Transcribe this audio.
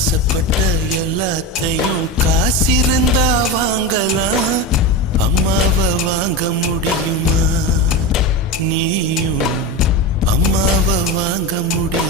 ஆசைப்பட்ட எல்லாத்தையும் காசிருந்தா வாங்கலாம். அம்மாவை வாங்க முடியுமா? நீயும் அம்மாவை வாங்க முடியும்?